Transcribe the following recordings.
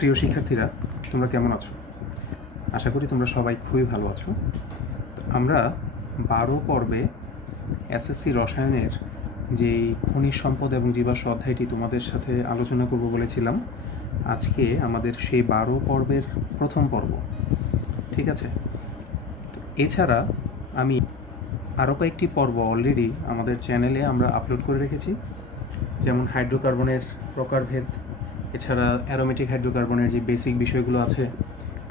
প্রিয় শিক্ষার্থীরা, তোমরা কেমন আছো? আশা করি তোমরা সবাই খুবই ভালো আছো। আমরা 12 পর্বে এসএসসি রসায়নের যেই খনিজ সম্পদ এবং জীবাশ্ম অধ্যায়টি তোমাদের সাথে আলোচনা করব বলেছিলাম, আজকে আমাদের সেই 12 পর্বের প্রথম পর্ব। ঠিক আছে, এছাড়া আমি আরও কয়েকটি পর্ব অলরেডি আমাদের চ্যানেলে আমরা আপলোড করে রেখেছি, যেমন হাইড্রোকার্বনের প্রকারভেদ, এছাড়া অ্যারোমেটিক হাইড্রোকার্বনের যে বেসিক বিষয়গুলো আছে,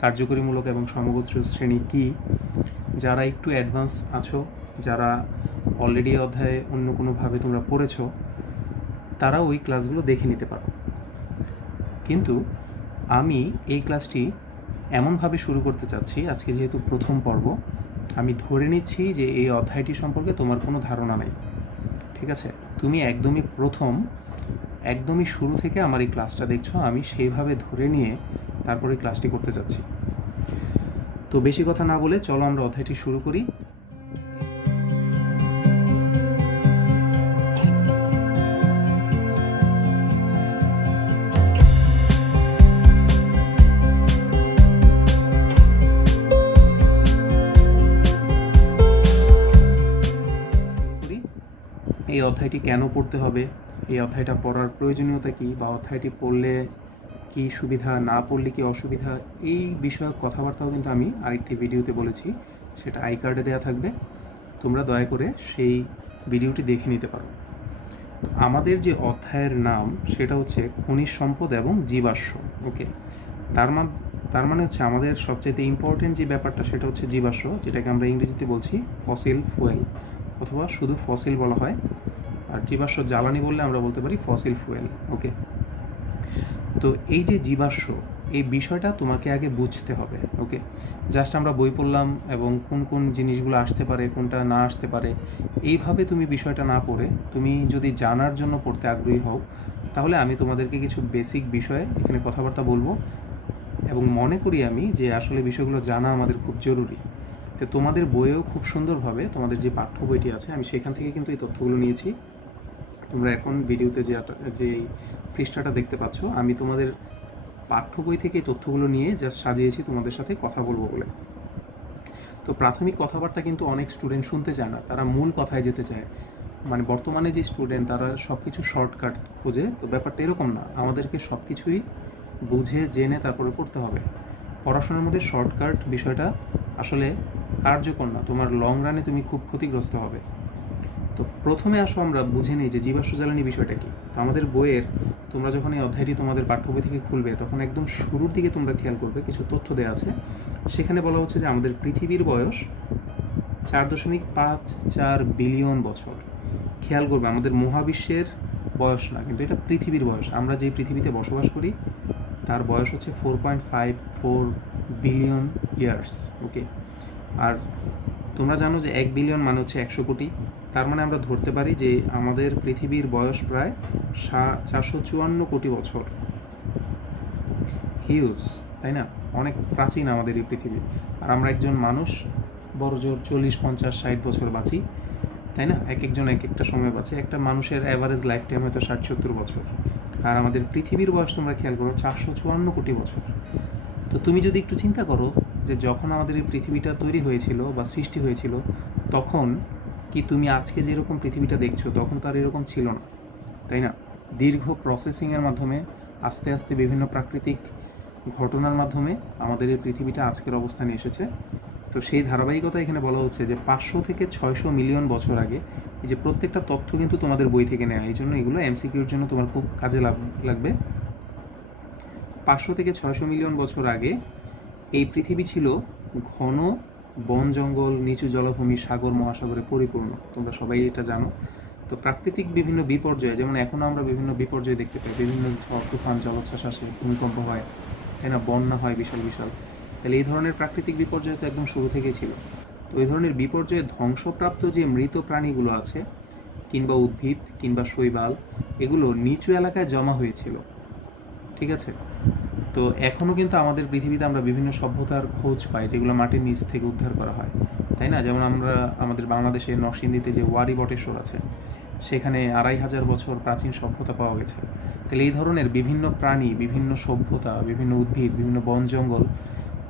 কার্যকরীমূলক এবং সমগোত্র শ্রেণী কী। যারা একটু অ্যাডভান্স আছো, যারা অলরেডি অধ্যায়ে অন্য কোনোভাবে তোমরা পড়েছো, তারা ওই ক্লাসগুলো দেখে নিতে পারো। কিন্তু আমি এই ক্লাসটি এমনভাবে শুরু করতে চাচ্ছি, আজকে যেহেতু প্রথম পর্ব, আমি ধরে নিচ্ছি যে এই অধ্যায়টি সম্পর্কে তোমার কোনো ধারণা নেই। ঠিক আছে, তুমি একদমই শুরু থেকে আমার এই ক্লাসটা দেখছো, আমি সেইভাবে ধরে নিয়ে তারপরে ক্লাসটি করতে যাচ্ছি। তো বেশি কথা না বলে চলো আমরা অধ্যায়টি শুরু করি। এই অধ্যায়টি কেন পড়তে হবে, এই অধ্যায়টা পড়ার প্রয়োজনীয়তা কী, বা অধ্যায়টি পড়লে কি সুবিধা, না পড়লে কি অসুবিধা, এই বিষয়ক কথাবার্তাও কিন্তু আমি আরেকটি ভিডিওতে বলেছি, সেটা আই কার্ডে দেওয়া থাকবে, তোমরা দয়া করে সেই ভিডিওটি দেখে নিতে পারো। আমাদের যে অধ্যায়ের নাম সেটা হচ্ছে খনিজ সম্পদ এবং জীবাশ্ম। ওকে, তার মানে হচ্ছে আমাদের সবচেয়ে ইম্পর্টেন্ট যে ব্যাপারটা সেটা হচ্ছে জীবাশ্ম, যেটাকে আমরা ইংরেজিতে বলছি ফসিল ফুয়েল, অথবা শুধু ফসিল বলা হয়, আর জীবাশ্ম জ্বালানি বললে আমরা বলতে পারি ফসিল ফুয়েল। ওকে, তো এই যে জীবাশ্ম, এই বিষয়টা তোমাকে আগে বুঝতে হবে। ওকে, জাস্ট আমরা বই পড়লাম এবং কোন কোন জিনিসগুলো আসতে পারে, কোনটা না আসতে পারে, এইভাবে তুমি বিষয়টা না পড়ে তুমি যদি জানার জন্য পড়তে আগ্রহী হও, তাহলে আমি তোমাদেরকে কিছু বেসিক বিষয়ে এখানে কথাবার্তা বলবো, এবং মনে করি আমি যে আসলে বিষয়গুলো জানা আমাদের খুব জরুরি। তো তোমাদের বইয়েও খুব সুন্দরভাবে তোমাদের যে পাঠ্য বইটি আছে, আমি সেখান থেকে কিন্তু এই তথ্যগুলো নিয়েছি। তোমরা এখন ভিডিওতে যে পৃষ্ঠাটা দেখতে পাচ্ছ, আমি তোমাদের পাঠ্য বই থেকে এই তথ্যগুলো নিয়ে জাস্ট সাজিয়েছি তোমাদের সাথে কথা বলবো বলে। তো প্রাথমিক কথাবার্তা কিন্তু অনেক স্টুডেন্ট শুনতে চায় না, তারা মূল কথায় যেতে চায়। মানে বর্তমানে যে স্টুডেন্ট, তারা সব কিছু শর্টকাট খোঁজে, তো ব্যাপারটা এরকম না, আমাদেরকে সব কিছুই বুঝে জেনে তারপরে পড়তে হবে। পড়াশোনার মধ্যে শর্টকাট বিষয়টা আসলে কার্যকর না, তোমার লং রানে তুমি খুব ক্ষতিগ্রস্ত হবে। তো প্রথমে আসো আমরা বুঝে নিই যে জীবাশ্ম জ্বালানি বিষয়টা কী। তো আমাদের বইয়ের, তোমরা যখন এই অধ্যায়টি তোমাদের পাঠ্য বই থেকে খুলবে, তখন একদম শুরুর দিকে তোমরা খেয়াল করবে, কিছু তথ্য দেওয়া আছে। সেখানে বলা হচ্ছে যে আমাদের পৃথিবীর বয়স 4.54 বিলিয়ন বছর। খেয়াল করবে, আমাদের মহাবিশ্বের বয়স না, কিন্তু এটা পৃথিবীর বয়স। আমরা যে পৃথিবীতে বসবাস করি তার বয়স হচ্ছে 4.54 বিলিয়ন ইয়ার্স। ওকে, আর তোমরা জানো যে 1 বিলিয়ন মানে হচ্ছে 100 কোটি। তার মানে আমরা ধরতে পারি যে আমাদের পৃথিবীর বয়স প্রায় 454 কোটি বছর। হিউজ, তাই না? অনেক প্রাচীন আমাদের এই পৃথিবী। আর আমরা একজন মানুষ বড় জোর 40, 50, 60 বছর বাঁচি, তাই না? একজন এক একটা সময় বাঁচে। একটা মানুষের অ্যাভারেজ লাইফ টাইম হয়তো 60-70 বছর। আর আমাদের পৃথিবীর বয়স তোমরা খেয়াল করো 454 কোটি বছর। তো তুমি যদি একটু চিন্তা করো যে যখন আমাদের এই পৃথিবীটা তৈরি হয়েছিল বা সৃষ্টি হয়েছিল, তখন কি তুমি আজকে যেরকম পৃথিবীটা দেখছো তখন তো আর এরকম ছিল না, তাই না? দীর্ঘ প্রসেসিংয়ের মাধ্যমে, আস্তে আস্তে বিভিন্ন প্রাকৃতিক ঘটনার মাধ্যমে আমাদের এই পৃথিবীটা আজকের অবস্থানে এসেছে। তো সেই ধারাবাহিকতা এখানে বলা হচ্ছে যে 500 থেকে 600 মিলিয়ন বছর আগে। এই যে প্রত্যেকটা তথ্য কিন্তু তোমাদের বই থেকে নেওয়া, এই জন্য এগুলো এমসিকিউর জন্য তোমার খুব কাজে লাগবে। 500 থেকে 600 মিলিয়ন বছর আগে এই পৃথিবী ছিল ঘন বন জঙ্গল, নিচু জলভূমি, সাগর মহাসাগরে পরিপূর্ণ। তোমরা সবাই এটা জানো। তো প্রাকৃতিক বিভিন্ন বিপর্যয়, যেমন এখনও আমরা বিভিন্ন বিপর্যয় দেখতে পাই, বিভিন্ন ঝড় তুফান, জলোচ্ছ্বাস আসে, ভূমিকম্প হয়, তাই না? বন্যা হয় বিশাল বিশাল। তাহলে এই ধরনের প্রাকৃতিক বিপর্যয় তো একদম শুরু থেকেই ছিল। তো এই ধরনের বিপর্যয়ে ধ্বংসপ্রাপ্ত যে মৃত প্রাণীগুলো আছে, কিংবা উদ্ভিদ কিংবা শৈবাল, এগুলো নিচু এলাকায় জমা হয়েছিল। ঠিক আছে, তো এখনও কিন্তু আমাদের পৃথিবীতে আমরা বিভিন্ন সভ্যতার খোঁজ পাই, যেগুলো মাটির নিচ থেকে উদ্ধার করা হয়, তাই না? যেমন আমরা আমাদের বাংলাদেশে নরসিংদীতে যে ওয়ারি বটেশ্বর আছে, সেখানে 2500 বছর প্রাচীন সভ্যতা পাওয়া গেছে। তাহলে এই ধরনের বিভিন্ন প্রাণী, বিভিন্ন সভ্যতা, বিভিন্ন উদ্ভিদ, বিভিন্ন বন জঙ্গল,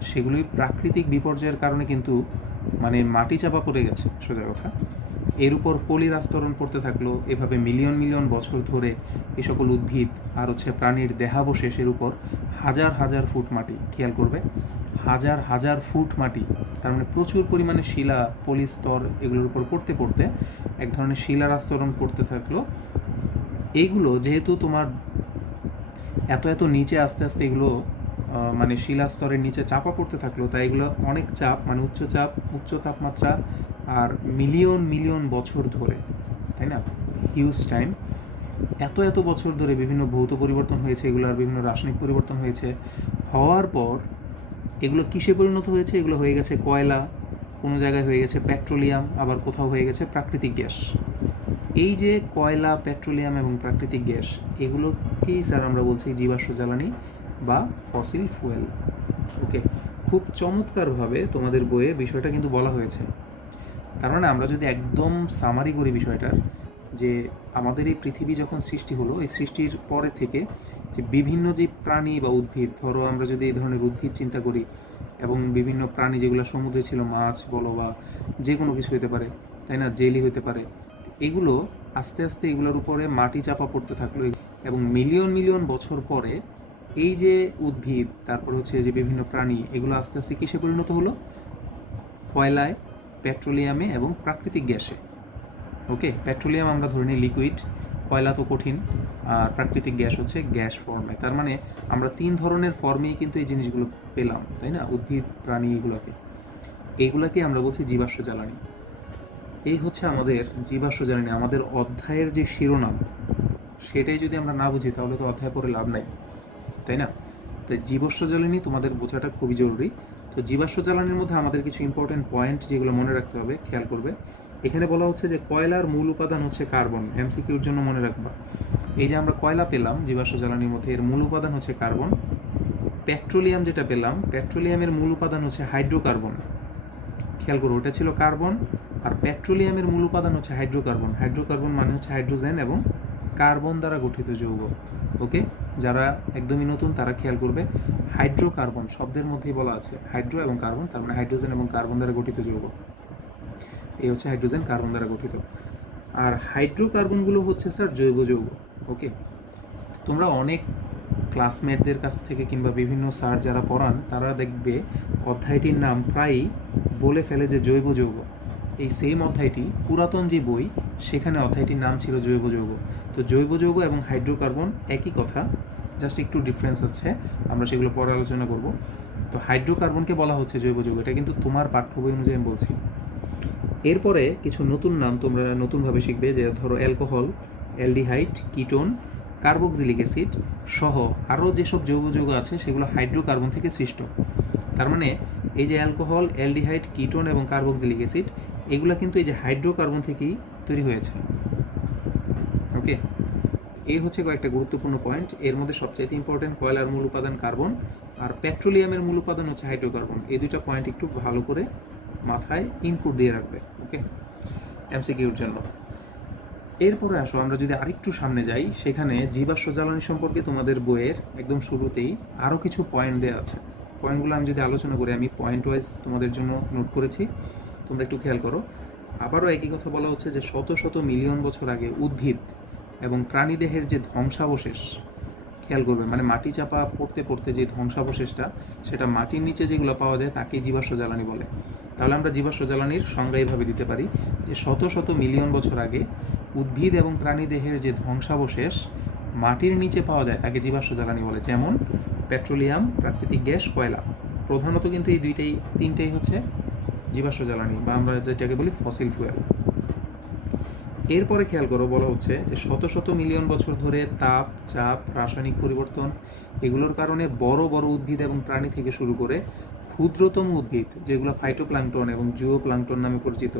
সেগুলোই প্রাকৃতিক বিপর্যয়ের কারণে কিন্তু মানে মাটি চাপা পড়ে গেছে, সোজা কথা। এর উপর পলির আস্তরণ পড়তে থাকলো, এভাবে মিলিয়ন মিলিয়ন বছর ধরে এই সকল উদ্ভিদ আর প্রাণীর দেহাবশেষের উপর হাজার হাজার ফুট মাটি, খেয়াল করবে, হাজার হাজার ফুট মাটি, তার মানে প্রচুর পরিমাণে শিলা, পলি স্তর এগুলোর উপর পড়তে পড়তে এক ধরনের শিলার আস্তরণ পড়তে থাকলো। এইগুলো যেহেতু তোমার এত এত নিচে আস্তে আস্তে এগুলো মানে শিলা স্তরের নিচে চাপা পড়তে থাকলো, তাই এগুলো অনেক চাপ, মানে উচ্চ তাপমাত্রা আর মিলিয়ন মিলিয়ন বছর ধরে, তাই না, হিউজ টাইম, এত এত বছর ধরে বিভিন্ন ভৌত পরিবর্তন হয়েছে, এগুলোর বিভিন্ন রাসায়নিক পরিবর্তন হয়েছে। হওয়ার পর এগুলো কিসে পরিণত হয়েছে? এগুলো হয়ে গেছে কয়লা, কোনো জায়গায় হয়ে গেছে পেট্রোলিয়াম, আবার কোথাও হয়ে গেছে প্রাকৃতিক গ্যাস। এই যে কয়লা, পেট্রোলিয়াম এবং প্রাকৃতিক গ্যাস, এগুলোকেই স্যার আমরা বলছি জীবাশ্ম জ্বালানি বা ফসিল ফুয়েল। ওকে, খুব চমৎকারভাবে তোমাদের বইয়ে বিষয়টা কিন্তু বলা হয়েছে। তার মানে আমরা যদি একদম সামারি করি বিষয়টার, যে আমাদের এই পৃথিবী যখন সৃষ্টি হলো, এই সৃষ্টির পরে থেকে যে বিভিন্ন যে প্রাণী বা উদ্ভিদ, ধরো আমরা যদি এই ধরনের উদ্ভিদ চিন্তা করি, এবং বিভিন্ন প্রাণী যেগুলো সমুদ্রে ছিল, মাছ বলো বা যে কোনো কিছু হতে পারে, তাই না, জেলি হতে পারে, এগুলো আস্তে আস্তে এগুলোর উপরে মাটি চাপা পড়তে থাকলো, এবং মিলিয়ন মিলিয়ন বছর পরে এই যে উদ্ভিদ, তারপর যে বিভিন্ন প্রাণী, এগুলো আস্তে আস্তে কিসে পরিণত হলো? কয়লায়, পেট্রোলিয়ামে এবং প্রাকৃতিক গ্যাসে। ওকে, পেট্রোলিয়াম আমরা ধরে নিই লিকুইড, কয়লা তো কঠিন, আর প্রাকৃতিক গ্যাস হচ্ছে গ্যাস ফর্মে। তার মানে আমরা 3 ধরনের ফর্মেই কিন্তু এই জিনিসগুলো পেলাম, তাই না, উদ্ভিদ, প্রাণী, এইগুলোকে আমরা বলছি জীবাশ্ম জ্বালানি। এই হচ্ছে আমাদের জীবাশ্ম জ্বালানি। আমাদের অধ্যায়ের যে শিরোনাম, সেটাই যদি আমরা না বুঝি তাহলে তো অধ্যায় পড়ে লাভ নাই, তাই না? তাই জীবাশ্ম জ্বালানি তোমাদের বোঝাটা খুবই জরুরি। তো জীবাশ্ম জ্বালানির মধ্যে আমাদের কিছু ইম্পর্টেন্ট পয়েন্ট যেগুলো মনে রাখতে হবে, খেয়াল করবে। এখানে বলা হচ্ছে যে কয়লার মূল উপাদান হচ্ছে কার্বন। এমসিকিউর জন্য মনে রাখবা, এই যে আমরা কয়লা পেলাম জীবাশ্ম জ্বালানির মধ্যে, এর মূল উপাদান হচ্ছে কার্বন। পেট্রোলিয়াম যেটা পেলাম, পেট্রোলিয়ামের মূল উপাদান হচ্ছে হাইড্রোকার্বন। খেয়াল করো, ওটা ছিল কার্বন, আর পেট্রোলিয়ামের মূল উপাদান হচ্ছে হাইড্রোকার্বন। হাইড্রোকার্বন মানে হচ্ছে হাইড্রোজেন এবং কার্বন দ্বারা গঠিত যৌগ। ওকে, যারা একদমই নতুন তারা খেয়াল করবে, হাইড্রোকার্বন শব্দের মধ্যেই বলা আছে হাইড্রো এবং কার্বন, তার মানে হাইড্রোজেন এবং কার্বন দ্বারা গঠিত যৌগ। এই হচ্ছে হাইড্রোজেন কার্বন দ্বারা গঠিত। আর হাইড্রোকার্বনগুলো হচ্ছে স্যার জৈব যৌগ। ওকে, তোমরা অনেক ক্লাসমেটদের কাছ থেকে কিংবা বিভিন্ন স্যার যারা পড়ান, তারা দেখবে অধ্যায়টির নাম প্রায়ই বলে ফেলে যে জৈব যৌগ। এই সেম অধ্যায়টি, পুরাতন যে বই, সেখানে অধ্যায়টির নাম ছিল জৈব যৌগ। তো জৈব যৌগ এবং হাইড্রোকার্বন একই কথা, জাস্ট একটু ডিফারেন্স আছে, আমরা সেগুলো পরে আলোচনা করব। তো হাইড্রোকার্বনকে বলা হচ্ছে জৈব যৌগ, এটা কিন্তু তোমার পাঠ্য বই অনুযায়ী আমি বলছি। এরপরে কিছু নতুন নাম তোমরা নতুনভাবে শিখবে, যে ধরো alcohol, aldehyde, ketone, carboxylic acid সহ আরও যেসব জৈব যৌগ আছে সেগুলো হাইড্রোকার্বন থেকে সৃষ্ট। তার মানে এই যে অ্যালকোহল, অ্যালডিহাইড, কিটোন এবং কার্বক্সিলিক অ্যাসিড, এগুলো কিন্তু এই যে হাইড্রোকার্বন থেকেই তৈরি হয়েছে। ওকে, এই হচ্ছে কয়েকটা গুরুত্বপূর্ণ পয়েন্ট। এর মধ্যে সবচাইতে ইম্পর্টেন্ট, কয়লার মূল উপাদান কার্বন আর পেট্রোলিয়ামের মূল উপাদান হচ্ছে হাইড্রোকার্বন। এই দুইটা পয়েন্ট একটু ভালো করে মাথায় ইনপুট দিয়ে রাখবে, ওকে, এমসিকিউর জন্য। এরপরে আসো আমরা যদি আরেকটু সামনে যাই, সেখানে জীবাশ্ম জ্বালানি সম্পর্কে তোমাদের বইয়ের একদম শুরুতেই আরও কিছু পয়েন্ট দেওয়া আছে। পয়েন্টগুলো আমি যদি আলোচনা করি, আমি পয়েন্ট ওয়াইজ তোমাদের জন্য নোট করেছি, তোমরা একটু খেয়াল করো। আবারও একই কথা বলা হচ্ছে যে শত শত মিলিয়ন বছর আগে উদ্ভিদ এবং প্রাণীদেহের যে ধ্বংসাবশেষ, খেয়াল করবে, মানে মাটি চাপা পড়তে পড়তে যে ধ্বংসাবশেষটা, সেটা মাটির নিচে যেগুলো পাওয়া যায় তাকেই জীবাশ্ম জ্বালানি বলে। তাহলে আমরা জীবাশ্ম জ্বালানির সংজ্ঞা এইভাবে দিতে পারি যে শত শত মিলিয়ন বছর আগে উদ্ভিদ এবং প্রাণীদেহের যে ধ্বংসাবশেষ মাটির নিচে পাওয়া যায় তাকে জীবাশ্ম জ্বালানি বলে। যেমন পেট্রোলিয়াম, প্রাকৃতিক গ্যাস, কয়লা, প্রধানত কিন্তু এই তিনটেই হচ্ছে জীবাশ্ম জ্বালানি, বা আমরা যেটাকে বলি ফসিল ফুয়েল। এরপরে খেয়াল করো, বলা হচ্ছে যে শত শত মিলিয়ন বছর ধরে তাপ, চাপ, রাসায়নিক পরিবর্তন, এগুলোর কারণে বড় বড় উদ্ভিদ এবং প্রাণী থেকে শুরু করে ক্ষুদ্রতম উদ্ভিদ যেগুলো ফাইটোপ্লাঙ্কটন এবং জিওপ্লাঙ্কটন নামে পরিচিত,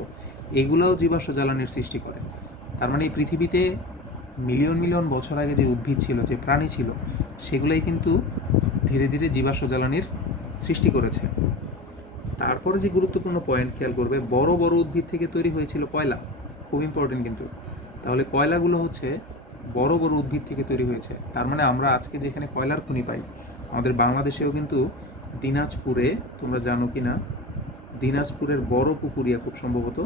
এগুলোও জীবাশ্ম জ্বালানির সৃষ্টি করে। তার মানে এই পৃথিবীতে মিলিয়ন মিলিয়ন বছর আগে যে উদ্ভিদ ছিল, যে প্রাণী ছিল, সেগুলোই কিন্তু ধীরে ধীরে জীবাশ্ম জ্বালানির সৃষ্টি করেছে। তারপরে যে গুরুত্বপূর্ণ পয়েন্ট খেয়াল করবে, বড় বড় উদ্ভিদ থেকে তৈরি হয়েছিল কয়লা, খুব ইম্পর্টেন্ট কিন্তু। তাহলে কয়লাগুলো হচ্ছে বড় বড় উদ্ভিদ থেকে তৈরি হয়েছে। তার মানে আমরা আজকে যেখানে কয়লার খনি পাই, আমাদের বাংলাদেশেও কিন্তু দিনাজপুরে, তোমরা জানো কি না, দিনাজপুরের বড় পুকুরিয়া খুব সম্ভবত,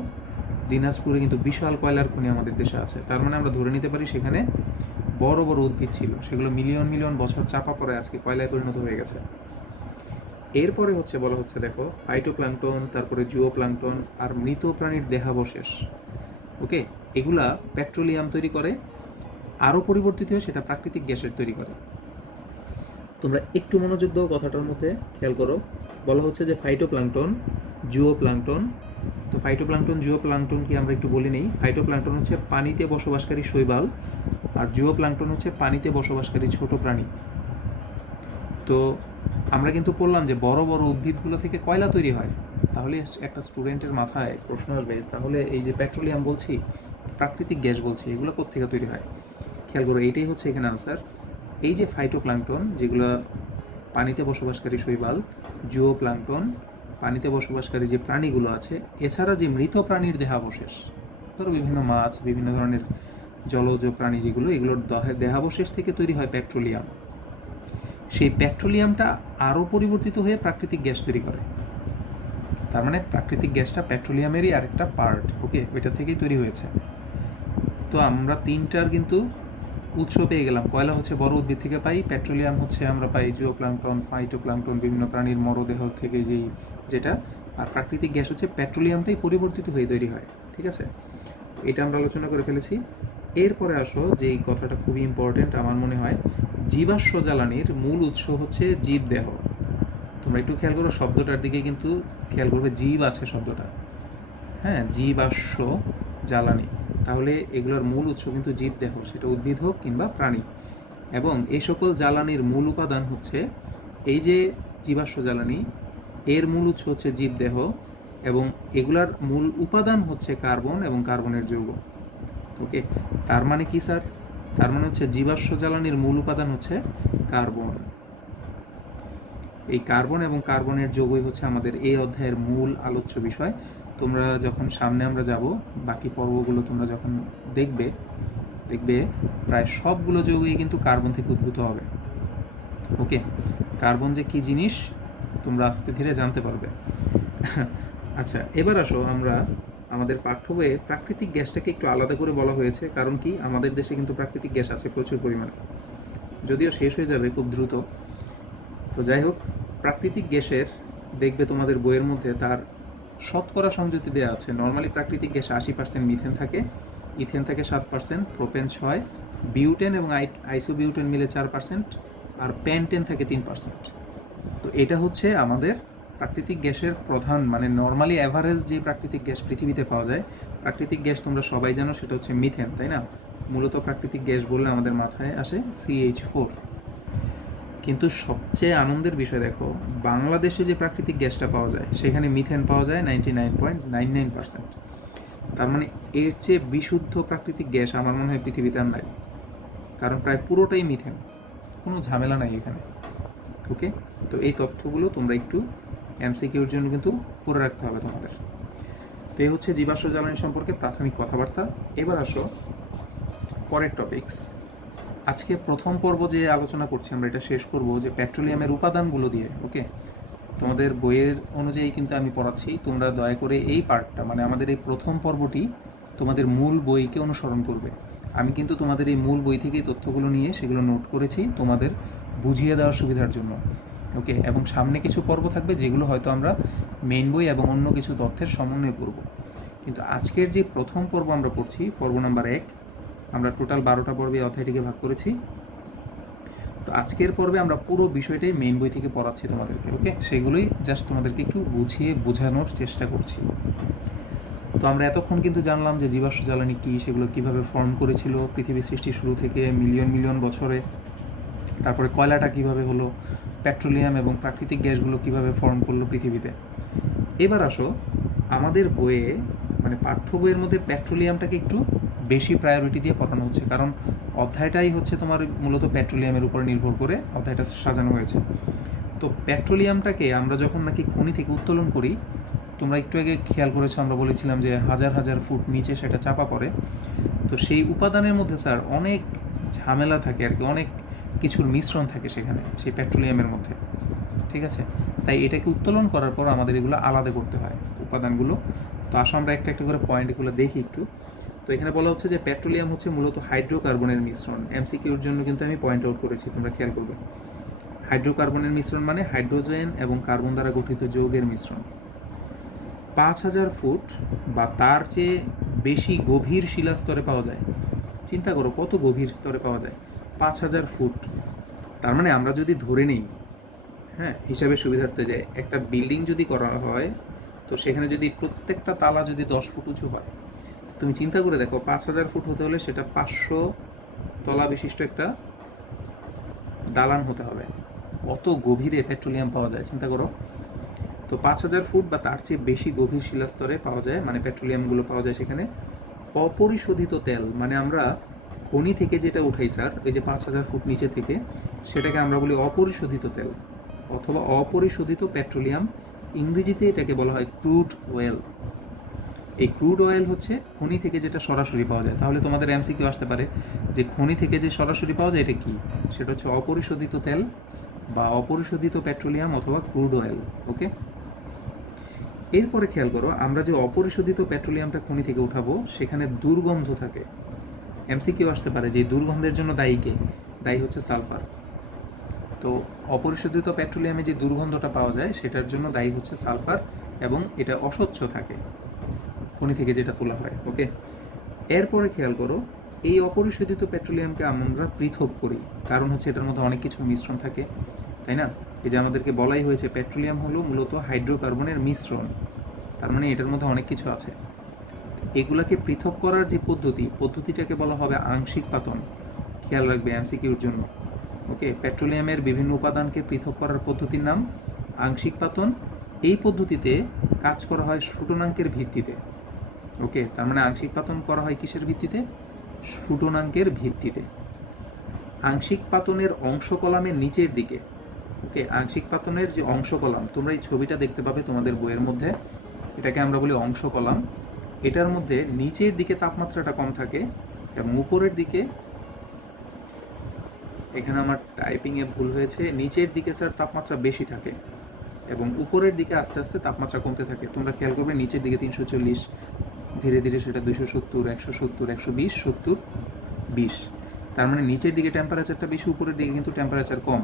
দিনাজপুরে কিন্তু বিশাল কয়লার খনি আমাদের দেশে আছে। তার মানে আমরা ধরে নিতে পারি সেখানে বড় বড় উদ্ভিদ ছিল, সেগুলো মিলিয়ন মিলিয়ন বছর চাপা পড়ে আজকে কয়লায় পরিণত হয়ে গেছে। এরপরে হচ্ছে বলা হচ্ছে দেখো ফাইটোপ্ল্যাঙ্কটন, তারপরে জুওপ্ল্যাঙ্কটন আর মৃত প্রাণীর দেহাবশেষ, ওকে, এগুলা পেট্রোলিয়াম তৈরি করে, আরও পরিবর্তিত হয়ে সেটা প্রাকৃতিক গ্যাসের তৈরি করে। তোমরা একটু মনোযোগ দাও কথাটার মধ্যে, খেয়াল করো। বলা হচ্ছে যে ফাইটোপ্ল্যাঙ্কটন, জুওপ্ল্যাঙ্কটন। তো ফাইটোপ্ল্যাঙ্কটন জুওপ্ল্যাঙ্কটন কি আমরা একটু বলে নিই। ফাইটোপ্ল্যাঙ্কটন হচ্ছে পানিতে বসবাসকারী শৈবাল, আর জুওপ্ল্যাঙ্কটন হচ্ছে পানিতে বসবাসকারী ছোট প্রাণী। তো আমরা কিন্তু বললাম যে বড় বড় উদ্ভিদগুলো থেকে কয়লা তৈরি হয়, তাহলে একটা স্টুডেন্টের মাথায় প্রশ্ন আসবে, তাহলে এই যে পেট্রোলিয়াম বলছি, প্রাকৃতিক গ্যাস বলছি, এগুলো কোত্থেকে তৈরি হয়? খেয়াল করো, এইটাই হচ্ছে এখানে আনসার। এই যে ফাইটোপ্ল্যাঙ্কটন, যেগুলো পানিতে বসবাসকারী শৈবাল, জুওপ্ল্যাঙ্কটন পানিতে বসবাসকারী যে প্রাণীগুলো আছে, এছাড়া যে মৃত প্রাণীর দেহাবশেষ, ধরো বিভিন্ন মাছ, বিভিন্ন ধরনের জলজ প্রাণী যেগুলো, এগুলোর দেহাবশেষ থেকে তৈরি হয় পেট্রোলিয়াম। সেই পেট্রোলিয়ামটা আরও পরিবর্তিত হয়ে প্রাকৃতিক গ্যাস তৈরি করে। তার মানে প্রাকৃতিক গ্যাসটা পেট্রোলিয়ামেরই আরেকটা পার্ট, ওকে, ওইটা থেকেই তৈরি হয়েছে। তো আমরা তিনটার কিন্তু উৎস পেয়ে গেলাম। কয়লা হচ্ছে বড় উদ্ভিদ থেকে পাই, পেট্রোলিয়াম হচ্ছে আমরা পাই জুওপ্ল্যাঙ্কটন, ফাইটোপ্ল্যাঙ্কটন, বিভিন্ন প্রাণীর মরদেহ থেকে যেটা, আর প্রাকৃতিক গ্যাস হচ্ছে পেট্রোলিয়ামটাই পরিবর্তিত হয়ে তৈরি হয়। ঠিক আছে, তো এটা আমরা আলোচনা করে ফেলেছি। এরপরে আসো যে এই কথাটা খুবই ইম্পর্টেন্ট আমার মনে হয়, জীবাশ্ম জ্বালানির মূল উৎস হচ্ছে জীবদেহ। তোমরা একটু খেয়াল করো শব্দটার দিকে, কিন্তু খেয়াল করবে জীব আছে শব্দটা, হ্যাঁ, জীবাশ্ম জ্বালানি, তাহলে এগুলোর মূল উৎস কিন্তু জীবদেহ, সেটা উদ্ভিদ হোক কিংবা প্রাণী। এবং এই সকল জ্বালানির মূল উপাদান হচ্ছে এই যে জীবাশ্ম জ্বালানি, এর মূল উৎস হচ্ছে জীবদেহ, এবং এগুলার মূল উপাদান হচ্ছে কার্বন এবং কার্বনের যৌগ। ওকে, তার মানে কি স্যার? তার মানে হচ্ছে জীবাশ্ম জ্বালানির মূল উপাদান হচ্ছে কার্বন। এই কার্বন এবং কার্বনের যৌগই হচ্ছে আমাদের এই অধ্যায়ের মূল আলোচ্য বিষয়। তোমরা যখন সামনে আমরা যাব, বাকি পর্বগুলো তোমরা যখন দেখবে প্রায় সবগুলো যৌগই কিন্তু কার্বন থেকে উদ্ভূত হবে। ওকে, কার্বন যে কি জিনিস তোমরা আস্তে ধীরে জানতে পারবে। আচ্ছা, এবার আসো আমরা আমাদের পাঠ্য বইয়ে প্রাকৃতিক গ্যাসটাকে একটু আলাদা করে বলা হয়েছে, কারণ কি আমাদের দেশে কিন্তু প্রাকৃতিক গ্যাস আছে প্রচুর পরিমাণে, যদিও শেষ হয়ে যাবে খুব দ্রুত। তো যাই হোক, প্রাকৃতিক গ্যাসের দেখবে তোমাদের বইয়ের মধ্যে তার শতকরা সংযুক্তি দেওয়া আছে। নর্মালি প্রাকৃতিক গ্যাসে 80% মিথেন থাকে, ইথেন থাকে 7%, প্রোপেন 6, বিউটেন এবং আইসোবিউটেন মিলে 4%, আর পেন্টেন থাকে 3%। তো এটা হচ্ছে আমাদের প্রাকৃতিক গ্যাসের প্রধান, মানে নর্মালি অ্যাভারেজ যে প্রাকৃতিক গ্যাস পৃথিবীতে পাওয়া যায়, প্রাকৃতিক গ্যাস তোমরা সবাই জানো সেটা হচ্ছে মিথেন, তাই না? মূলত প্রাকৃতিক গ্যাস বললে আমাদের মাথায় আসে CH4। কিন্তু সবচেয়ে আনন্দের বিষয় দেখো, বাংলাদেশে যে প্রাকৃতিক গ্যাসটা পাওয়া যায় সেখানে মিথেন পাওয়া যায় 99.99%। তার মানে এর চেয়ে বিশুদ্ধ প্রাকৃতিক গ্যাস আমার মনে হয় পৃথিবীতে আর নাই, কারণ প্রায় পুরোটাই মিথেন, কোনো ঝামেলা নাই এখানে। ওকে, তো এই তথ্যগুলো তোমরা একটু MCQর জন্য কিন্তু পড়ে রাখতে হবে তোমাদের। তো এই হচ্ছে জীবাশ্ম জ্বালানি সম্পর্কে প্রাথমিক কথাবার্তা। এবার আসো পরের টপিকস। আজকে প্রথম পর্ব যে আলোচনা করছি আমরা, এটা শেষ করব যে পেট্রোলিয়ামের উপাদানগুলো দিয়ে। ওকে, তোমাদের বইয়ের অনুযায়ী কিন্তু আমি পড়াচ্ছি, তোমরা দয়া করে এই পার্টটা, মানে আমাদের এই প্রথম পর্বটি তোমাদের মূল বইকে অনুসরণ করবে। আমি কিন্তু তোমাদের এই মূল বই থেকেই তথ্যগুলো নিয়ে সেগুলো নোট করেছি তোমাদের বুঝিয়ে দেওয়ার সুবিধার জন্য। ওকে, এবং সামনে কিছু পর্ব থাকবে যেগুলো হয়তো আমরা মেইন বই এবং অন্য কিছু তথ্যের সমন্বয়ে পড়ব। কিন্তু আজকের যে প্রথম পর্ব আমরা পড়ছি, পর্ব নাম্বার 1, আমরা টোটাল 12টা পর্বে অধ্যায়টিকে ভাগ করেছি। তো আজকের পর্বে আমরা পুরো বিষয়টাই মেইন বই থেকে পড়াচ্ছি তোমাদেরকে। ওকে, সেগুলোই জাস্ট তোমাদেরকে একটু গুছিয়ে বোঝানোর চেষ্টা করছি। তো আমরা এতক্ষণ কিন্তু জানলাম যে জীবাশ্ম জ্বালানি কী, সেগুলো কীভাবে ফর্ম করেছিল পৃথিবী সৃষ্টির শুরু থেকে মিলিয়ন মিলিয়ন বছরে, তারপরে কয়লাটা কীভাবে হলো, পেট্রোলিয়াম এবং প্রাকৃতিক গ্যাসগুলো কীভাবে ফর্ম করলো পৃথিবীতে। এবার আসো আমাদের বইয়ে, মানে পাঠ্য বইয়ের মধ্যে পেট্রোলিয়ামটাকে একটু বেশি প্রায়োরিটি দিয়ে পড়ানো হচ্ছে, কারণ অধ্যায়টাই হচ্ছে তোমার মূলত পেট্রোলিয়ামের উপর নির্ভর করে অধ্যায়টা সাজানো হয়েছে। তো পেট্রোলিয়ামটাকে আমরা যখন নাকি খনি থেকে উত্তোলন করি, তোমরা একটু আগে খেয়াল করেছো, আমরা বলেছিলাম যে হাজার হাজার ফুট নিচে সেটা চাপা পড়ে। তো সেই উপাদানের মধ্যে স্যার অনেক ঝামেলা থাকে আর কি, অনেক কিছুর মিশ্রণ থাকে সেখানে সেই পেট্রোলিয়ামের মধ্যে, ঠিক আছে। তাই এটাকে উত্তোলন করার পর আমাদের এগুলো আলাদা করতে হয় উপাদানগুলো। তো আসো আমরা একটা একটা করে পয়েন্টগুলো দেখি একটু। তো এখানে বলা হচ্ছে যে পেট্রোলিয়াম হচ্ছে মূলত হাইড্রোকার্বনের মিশ্রণ। এমসিকিউর জন্য কিন্তু আমি পয়েন্ট আউট করেছি, তোমরা খেয়াল করবে। হাইড্রোকার্বনের মিশ্রণ মানে হাইড্রোজেন এবং কার্বন দ্বারা গঠিত যৌগের মিশ্রণ। 5000 ফুট বা তার চেয়ে বেশি গভীর শিলাস্তরে পাওয়া যায়। চিন্তা করো কত গভীর স্তরে পাওয়া যায়, 5000 ফুট। তার মানে আমরা যদি ধরে নিই, হ্যাঁ, হিসাবে সুবিধার্থে যে একটা বিল্ডিং যদি করা হয়, তো সেখানে যদি প্রত্যেকটা তালা যদি 10 ফুট উঁচু হয়, তুমি চিন্তা করে দেখো 5000 ফুট হতে হলে সেটা 500 তলা বিশিষ্ট একটা দালান হতে হবে। কত গভীরে পেট্রোলিয়াম পাওয়া যায় চিন্তা করো। তো 5000 ফুট বা তার চেয়ে বেশি গভীর শিলাস্তরে পাওয়া যায়, মানে পেট্রোলিয়ামগুলো পাওয়া যায় সেখানে। অপরিশোধিত তেল মানে আমরা খনি থেকে যেটা উঠাই স্যার, ওই যে 5000 ফুট নিচে থেকে, সেটাকে আমরা বলি অপরিশোধিত তেল অথবা অপরিশোধিত পেট্রোলিয়াম। ইংরেজিতে এটাকে বলা হয় ক্রুড অয়েল। এই ক্রুড অয়েল হচ্ছে খনি থেকে যেটা সরাসরি পাওয়া যায়। তাহলে তোমাদের এমসিকিউ আসতে পারে যে খনি থেকে যে সরাসরি পাওয়া যায় এটা কি, সেটা হচ্ছে অপরিশোধিত তেল বা অপরিশোধিত পেট্রোলিয়াম অথবা ক্রুড অয়েল। ওকে, এরপরে খেয়াল করো, আমরা যে অপরিশোধিত পেট্রোলিয়ামটা খনি থেকে উঠাবো সেখানে দুর্গন্ধ থাকে। এমসিকিউ আসতে পারে যে দুর্গন্ধের জন্য দায়ী কে? দায়ী হচ্ছে সালফার। তো অপরিশোধিত পেট্রোলিয়ামে যে দুর্গন্ধটা পাওয়া যায় সেটার জন্য দায়ী হচ্ছে সালফার, এবং এটা অস্বচ্ছ থাকে খনি থেকে যেটা তোলা হয়। ওকে, এরপরে খেয়াল করো, এই অপরিশোধিত পেট্রোলিয়ামকে আমরা পৃথক করি, কারণ হচ্ছে এটার মধ্যে অনেক কিছু মিশ্রণ থাকে, তাই না? এই যে আমাদেরকে বলাই হয়েছে পেট্রোলিয়াম হলো মূলত হাইড্রোকার্বনের মিশ্রণ, তার মানে এটার মধ্যে অনেক কিছু আছে। এগুলাকে পৃথক করার যে পদ্ধতিটাকে বলা হবে আংশিক পাতন। খেয়াল রাখবে এমসিকিউর জন্য। ওকে, পেট্রোলিয়ামের বিভিন্ন উপাদানকে পৃথক করার পদ্ধতির নাম আংশিক পাতন। এই পদ্ধতিতে কাজ করা হয় স্ফুটনাঙ্কের ভিত্তিতে। ওকে, তার মানে আংশিক পাতন করা হয় কিসের ভিত্তিতে? স্ফুটনাঙ্কের ভিত্তিতে। আংশিক পাতনের অংশ কলামের নিচের দিকে, ওকে, আংশিক পাতনের যে অংশ কলাম, তোমরা এই ছবিটা দেখতে পাবে তোমাদের বইয়ের মধ্যে, এটাকে আমরা বলি অংশ কলাম। এটার মধ্যে নিচের দিকে তাপমাত্রাটা কম থাকে এবং উপরের দিকে, এখানে আমার টাইপিংয়ে ভুল হয়েছে, নিচের দিকে স্যার তাপমাত্রা বেশি থাকে এবং উপরের দিকে আস্তে আস্তে তাপমাত্রা কমতে থাকে। তোমরা খেয়াল করবে নিচের দিকে 340, ধীরে ধীরে সেটা 270, 170, 120, 70, 20। তার মানে নিচের দিকে টেম্পারেচারটা বেশি, উপরের দিকে কিন্তু টেম্পারেচার কম।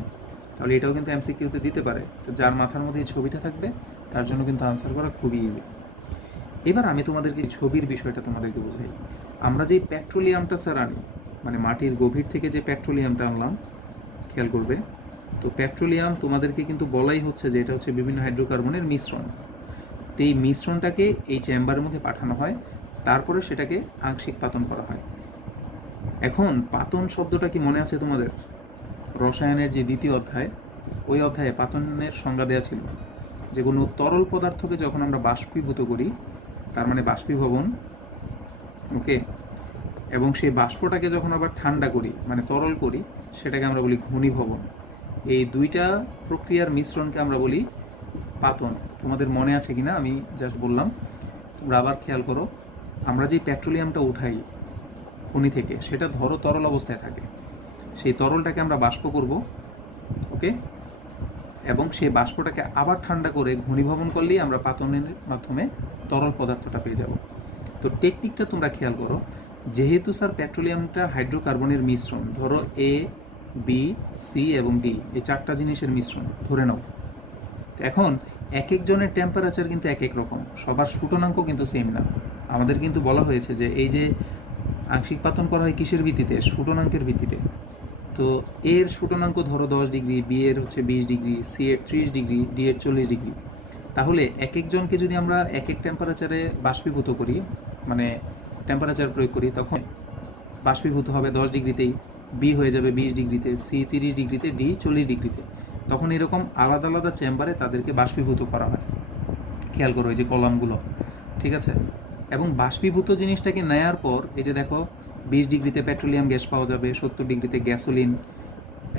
তাহলে এটাও কিন্তু এমসিকিউতে দিতে পারে। তো যার মাথার মধ্যে এই ছবিটা থাকবে তার জন্য কিন্তু আনসার করা খুবই ইজি। এবার আমি তোমাদেরকে ছবির বিষয়টা তোমাদেরকে বোঝাই। আমরা যেই পেট্রোলিয়ামটা স্যার আনি, মানে মাটির গভীর থেকে যে পেট্রোলিয়ামটা আনলাম, খেয়াল করবে, তো পেট্রোলিয়াম তোমাদেরকে কিন্তু বলাই হচ্ছে যে এটা হচ্ছে বিভিন্ন হাইড্রোকার্বনের মিশ্রণ। তো এই মিশ্রণটাকে এই চেম্বারের মধ্যে পাঠানো হয়, তারপরে সেটাকে আংশিক পাতন করা হয়। এখন পাতন শব্দটা কি মনে আছে তোমাদের? রসায়নের যে দ্বিতীয় অধ্যায়, ওই অধ্যায়ে পাতনের সংজ্ঞা দেওয়া ছিল যে কোনো তরল পদার্থকে যখন আমরা বাষ্পীভূত করি, তার মানে বাষ্পীভবন, ওকে, এবং সেই বাষ্পটাকে যখন আবার ঠান্ডা করি মানে তরল করি, সেটাকে আমরা বলি ঘনীভবন। এই দুইটা প্রক্রিয়ার মিশ্রণকে আমরা বলি পাতন। তোমাদের মনে আছে কিনা আমি জাস্ট বললাম, তোমরা আবার খেয়াল করো। আমরা যে পেট্রোলিয়ামটা উঠাই খনি থেকে, সেটা ধরো তরল অবস্থায় থাকে, সেই তরলটাকে আমরা বাষ্প করব, ওকে, এবং সেই বাষ্পটাকে আবার ঠান্ডা করে ঘনীভবন করলেই আমরা পাতনের মাধ্যমে তরল পদার্থটা পেয়ে যাব। তো টেকনিকটা তোমরা খেয়াল করো, যেহেতু স্যার পেট্রোলিয়ামটা হাইড্রোকার্বনের মিশ্রণ, ধরো এ, বি, সি এবং ডি, এই চারটা জিনিসের মিশ্রণ ধরে নাও। এখন এক একজনের টেম্পারেচার কিন্তু এক এক রকম, সবার স্ফুটনাঙ্ক কিন্তু সেম না। আমাদের কিন্তু বলা হয়েছে যে এই যে আংশিক পাতন করা হয় কিসের ভিত্তিতে? স্ফুটনাঙ্কের ভিত্তিতে। তো এর স্ফুটনাঙ্ক ধরো 10 ডিগ্রি, বি এর হচ্ছে 20 ডিগ্রি, সি এর 30 ডিগ্রি, ডি এর 40 ডিগ্রি। তাহলে এক একজনকে যদি আমরা এক এক টেম্পারেচারে বাষ্পীভূত করি, মানে টেম্পারেচার প্রয়োগ করি, তখন বাষ্পীভূত হবে 10 ডিগ্রিতেই, বি হয়ে যাবে 20 ডিগ্রিতে, সি 30 ডিগ্রিতে, ডি 40 ডিগ্রিতে। তখন এরকম আলাদা আলাদা চেম্বারে তাদেরকে বাষ্পীভূত করা হয়। খেয়াল করো এই যে কলামগুলো, ঠিক আছে। এবং বাষ্পীভূত জিনিসটাকে নেয়ার পর এই যে দেখো 20 ডিগ্রিতে পেট্রোলিয়াম গ্যাস পাওয়া যাবে, 70 ডিগ্রিতে গ্যাসোলিন,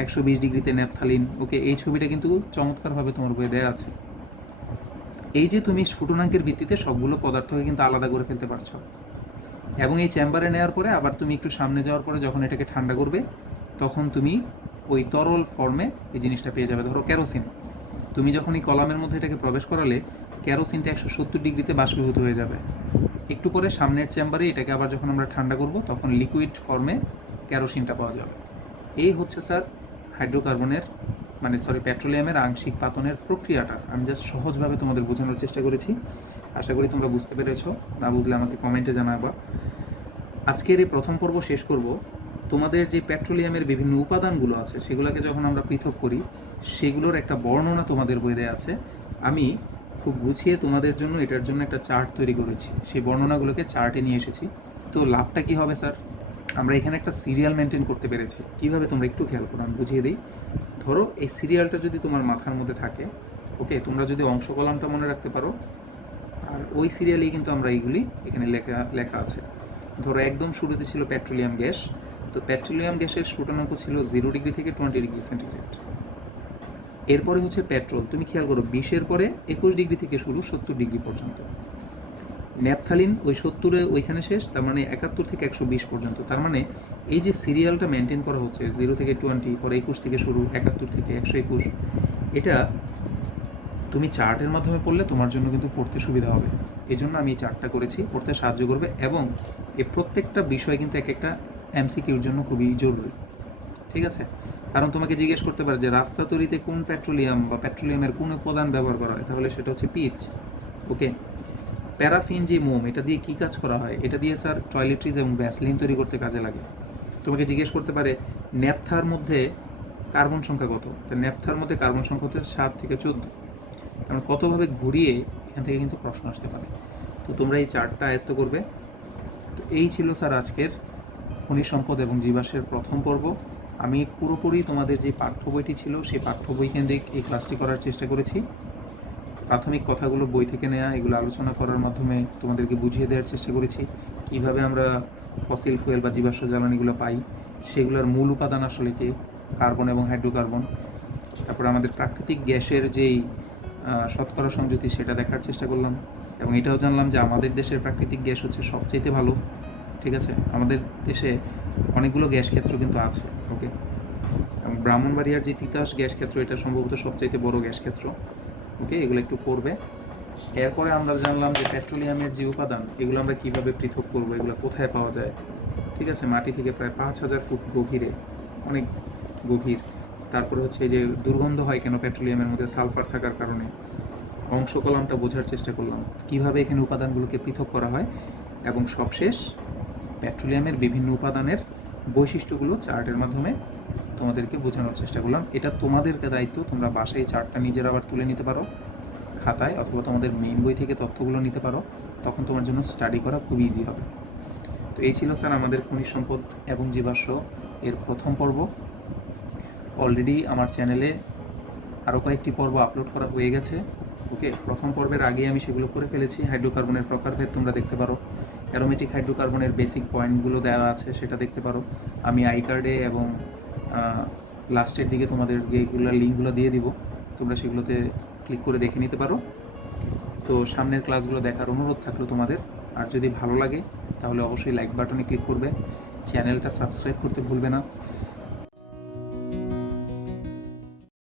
120 ডিগ্রিতে ন্যাপথালিন। ওকে, এই ছবিটা কিন্তু চমৎকারভাবে তোমার বইয়ে দেওয়া আছে। এই যে তুমি স্ফুটনাঙ্কের ভিত্তিতে সবগুলো পদার্থকে কিন্তু আলাদা করে ফেলতে পারছো। এবং এই চেম্বারে নেওয়ার পরে আবার তুমি একটু সামনে যাওয়ার পরে যখন এটাকে ঠান্ডা করবে তখন তুমি ওই তরল ফর্মে এই জিনিসটা পেয়ে যাবে। ধরো কেরোসিন, তুমি যখন এই কলামের মধ্যে এটাকে প্রবেশ করালে কেরোসিনটা 170 ডিগ্রিতে বাষ্পীভূত হয়ে যাবে। একটু পরে সামনের চেম্বারে এটাকে আবার যখন আমরা ঠান্ডা করব তখন লিকুইড ফর্মে কেরোসিনটা পাওয়া যাবে। এই হচ্ছে স্যার হাইড্রোকার্বনের পেট্রোলিয়ামের আংশিক পাতনের প্রক্রিয়াটা। আমি জাস্ট সহজভাবে তোমাদের বোঝানোর চেষ্টা করেছি, আশা করি তোমরা বুঝতে পেরেছ। না বুঝলে আমাকে কমেন্টে জানাবা। আজকের এই প্রথম পর্ব শেষ করব। তোমাদের যে পেট্রোলিয়ামের বিভিন্ন উপাদানগুলো আছে সেগুলোকে যখন আমরা পৃথক করি সেগুলোর একটা বর্ণনা তোমাদের বইয়ে আছে। আমি খুব গুছিয়ে তোমাদের জন্য এটার জন্য একটা চার্ট তৈরি করেছি, সেই বর্ণনাগুলোকে চার্টে নিয়ে এসেছি। তো লাভটা কি হবে স্যার? আমরা এখানে একটা সিরিয়াল মেনটেন করতে পেরেছি। কিভাবে তোমরা একটু খেয়াল করো, আমি বুঝিয়ে দিই। ধরো এই সিরিয়ালটা যদি তোমার মাথার মধ্যে থাকে, ওকে, তোমরা যদি অংশ কলামটা মনে রাখতে পারো, আর ওই সিরিয়ালেই কিন্তু আমরা এইগুলি এখানে লেখা আছে। ধরো একদম শুরুতে ছিল পেট্রোলিয়াম গ্যাস, তো পেট্রোলিয়াম গ্যাসের ফুটানাঙ্ক ছিল 0 ডিগ্রি থেকে 20 ডিগ্রি সেন্টিগ্রেড। এরপরে হচ্ছে পেট্রোল, তুমি খেয়াল করো 20-এর পরে 21 ডিগ্রি থেকে শুরু 70 ডিগ্রি পর্যন্ত। ন্যাপথালিন ওই 70-এ ওইখানে শেষ, তার মানে 71 থেকে 120 পর্যন্ত। তার মানে এই যে সিরিয়ালটা মেনটেন করা হচ্ছে 0 থেকে 20, পরে 21 থেকে শুরু, 71 থেকে 121, এটা তুমি চার্টের মাধ্যমে পড়লে তোমার জন্য কিন্তু পড়তে সুবিধা হবে। এই জন্য আমি এই চার্টটা করেছি, পড়তে সাহায্য করবে। এবং এই প্রত্যেকটা বিষয় কিন্তু এক একটা এমসিকিউর জন্য খুবই জরুরি, ঠিক আছে? কারণ তোমাকে জিজ্ঞেস করতে পারে যে রাস্তা তৈরিতে কোন পেট্রোলিয়াম বা পেট্রোলিয়ামের কোন উপাদান ব্যবহার করা হয়, তাহলে সেটা হচ্ছে পিচ। ওকে, প্যারাফিন যে মোম, এটা দিয়ে কী কাজ করা হয়? এটা দিয়ে স্যার টয়লেট্রিজ এবং ভ্যাসলিন তৈরি করতে কাজে লাগে। তোমাকে জিজ্ঞেস করতে পারে ন্যাপথার মধ্যে কার্বন সংখ্যা কত? তা ন্যাপথার মধ্যে কার্বন সংখ্যা হচ্ছে 7 থেকে 14। কারণ কতভাবে ঘুরিয়ে এখান থেকে কিন্তু প্রশ্ন আসতে পারে। তো তোমরা এই চার্টটা আয়ত্ত করবে। তো এই ছিল স্যার আজকের খনিজ সম্পদ এবং জীবাশ্মের প্রথম পর্ব। আমি পুরোপুরি তোমাদের যে পাঠ্য বইটি ছিল সেই পাঠ্য বই কেন্দ্রিক এই ক্লাসটি করার চেষ্টা করেছি। প্রাথমিক কথাগুলো বই থেকে নেওয়া, এগুলো আলোচনা করার মাধ্যমে তোমাদেরকে বুঝিয়ে দেওয়ার চেষ্টা করেছি কীভাবে আমরা ফসিল ফুয়েল বা জীবাশ্ম জ্বালানিগুলো পাই, সেগুলোর মূল উপাদান আসলে কি, কার্বন এবং হাইড্রোকার্বন। তারপরে আমাদের প্রাকৃতিক গ্যাসের যেই শতকরা সংযুতি সেটা দেখার চেষ্টা করলাম, এবং এটাও জানলাম যে আমাদের দেশের প্রাকৃতিক গ্যাস হচ্ছে সবচাইতে ভালো, ঠিক আছে? আমাদের দেশে অনেকগুলো গ্যাস ক্ষেত্র কিন্তু আছে, ওকে। ব্রাহ্মণবাড়িয়ার যে তিতাস গ্যাস ক্ষেত্র, এটা সম্ভবত সবচাইতে বড় গ্যাস ক্ষেত্র, ওকে। এগুলো একটু পড়বে। এরপরে আমরা জানলাম যে পেট্রোলিয়ামের যে উপাদান, এগুলো আমরা কীভাবে পৃথক করবো, এগুলো কোথায় পাওয়া যায়, ঠিক আছে? মাটি থেকে প্রায় 5000 ফুট গভীরে, অনেক গভীর। তারপরে হচ্ছে যে দুর্গন্ধ হয় কেন পেট্রোলিয়ামের মধ্যে, সালফার থাকার কারণে। অংশ কলামটা বোঝার চেষ্টা করলাম, কিভাবে এখানে উপাদানগুলোকে পৃথক করা হয়। এবং সবশেষ পেট্রোলিয়ামের বিভিন্ন উপাদানের বৈশিষ্ট্যগুলো চার্টের মাধ্যমে তোমাদেরকে বোঝানোর চেষ্টা করলাম। এটা তোমাদেরকে দায়িত্ব, তোমরা বাসায় চার্টটা নিজের আবার তুলে নিতে পারো খাতায়, অথবা তোমাদের মেইন বই থেকে তথ্যগুলো নিতে পারো, তখন তোমার জন্য স্টাডি করা খুব ইজি হবে। তো এই ছিল স্যার আমাদের খনিজ সম্পদ এবং জীবাশ্ম এর প্রথম পর্ব। অলরেডি আমার চ্যানেলে আরও কয়েকটি পর্ব আপলোড করা হয়ে গেছে, ওকে। প্রথম পর্বের আগে আমি সেগুলো করে ফেলেছি। হাইড্রোকার্বনের প্রকারভেদ তোমরা দেখতে পারো, অ্যারোমেটিক হাইড্রোকার্বনের বেসিক পয়েন্টগুলো দেওয়া আছে, সেটা দেখতে পারো। আমি আই কার্ডে এবং লাস্টের দিকে তোমাদের এগুলো লিঙ্কগুলো দিয়ে দিব, তোমরা সেগুলোতে ক্লিক করে দেখে নিতে পারো। তো সামনের ক্লাসগুলো দেখার অনুরোধ থাকলো তোমাদের। আর যদি ভালো লাগে তাহলে অবশ্যই লাইক বাটনে ক্লিক করবে, চ্যানেলটা সাবস্ক্রাইব করতে ভুলবে না।